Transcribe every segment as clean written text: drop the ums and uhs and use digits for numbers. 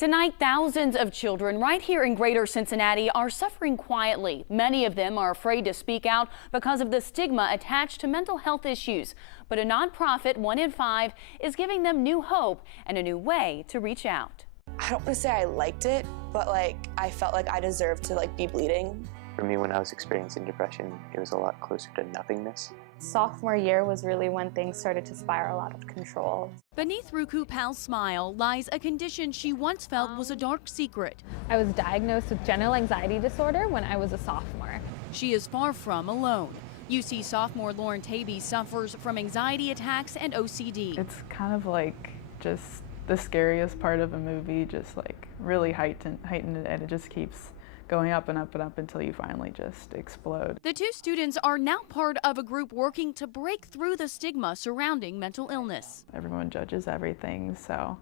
Tonight, thousands of children right here in Greater Cincinnati are suffering quietly. Many of them are afraid to speak out because of the stigma attached to mental health issues. But a nonprofit, 1 in 5, is giving them new hope and a new way to reach out. I don't want to say I liked it, but I felt like I deserved to be bleeding. For me, when I was experiencing depression, it was a lot closer to nothingness. Sophomore year was really when things started to spiral out of control. Beneath Ruku Pal's smile lies a condition she once felt was a dark secret. I was diagnosed with general anxiety disorder when I was a sophomore. She is far from alone. UC sophomore Lauren Taby suffers from anxiety attacks and OCD. It's kind of like just the scariest part of a movie, just really heightened, and it just keeps going up and up and up until you finally just explode. The two students are now part of a group working to break through the stigma surrounding mental illness. Everyone judges everything, so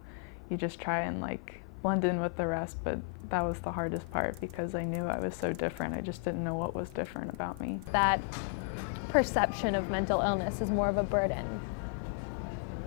you just try and blend in with the rest, but that was the hardest part because I knew I was so different. I just didn't know what was different about me. That perception of mental illness is more of a burden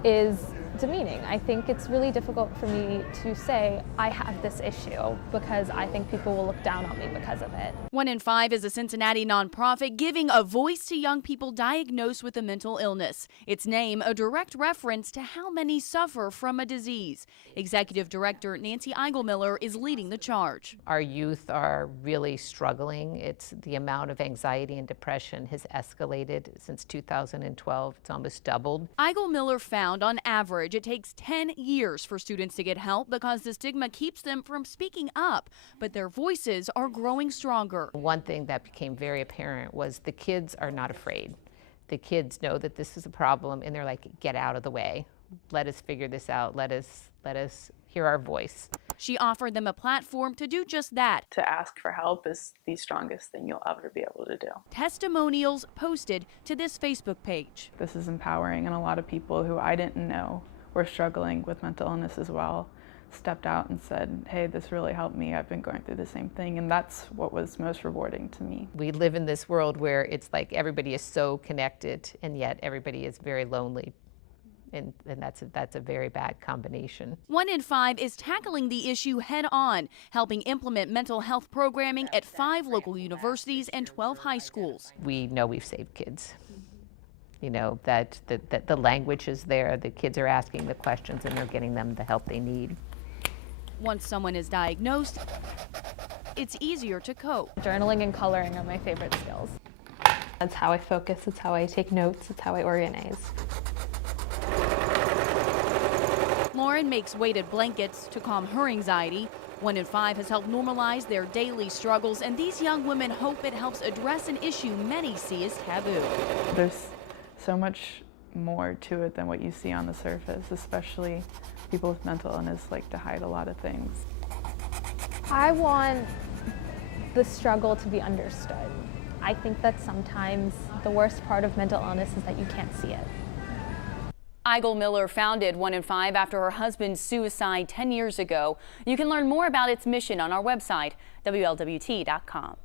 is demeaning. I think it's really difficult for me to say I have this issue because I think people will look down on me because of it. 1 in 5 is a Cincinnati nonprofit giving a voice to young people diagnosed with a mental illness. Its name a direct reference to how many suffer from a disease. Executive Director Nancy Eigelmiller is leading the charge. Our youth are really struggling. It's the amount of anxiety and depression has escalated since 2012. It's almost doubled. Eigelmiller found on average it takes 10 years for students to get help because the stigma keeps them from speaking up, but their voices are growing stronger. One thing that became very apparent was the kids are not afraid. The kids know that this is a problem and they're like, get out of the way. Let us figure this out. Let us hear our voice. She offered them a platform to do just that. To ask for help is the strongest thing you'll ever be able to do. Testimonials posted to this Facebook page. This is empowering, and a lot of people who I didn't know were struggling with mental illness as well stepped out and said, hey, this really helped me. I've been going through the same thing, and that's what was most rewarding to me. We live in this world where it's like everybody is so connected and yet everybody is very lonely. And that's a very bad combination. 1 in 5 is tackling the issue head on, helping implement mental health programming at 5 local universities and 12 high schools. We know we've saved kids. You know, that the language is there, the kids are asking the questions and they're getting them the help they need. Once someone is diagnosed, it's easier to cope. Journaling and coloring are my favorite skills. That's how I focus, it's how I take notes, it's how I organize. Lauren makes weighted blankets to calm her anxiety. 1 in 5 has helped normalize their daily struggles, and these young women hope it helps address an issue many see as taboo. There's so much more to it than what you see on the surface, especially people with mental illness like to hide a lot of things. I want the struggle to be understood. I think that sometimes the worst part of mental illness is that you can't see it. Eigelmiller founded 1 in 5 after her husband's suicide 10 years ago. You can learn more about its mission on our website, WLWT.com.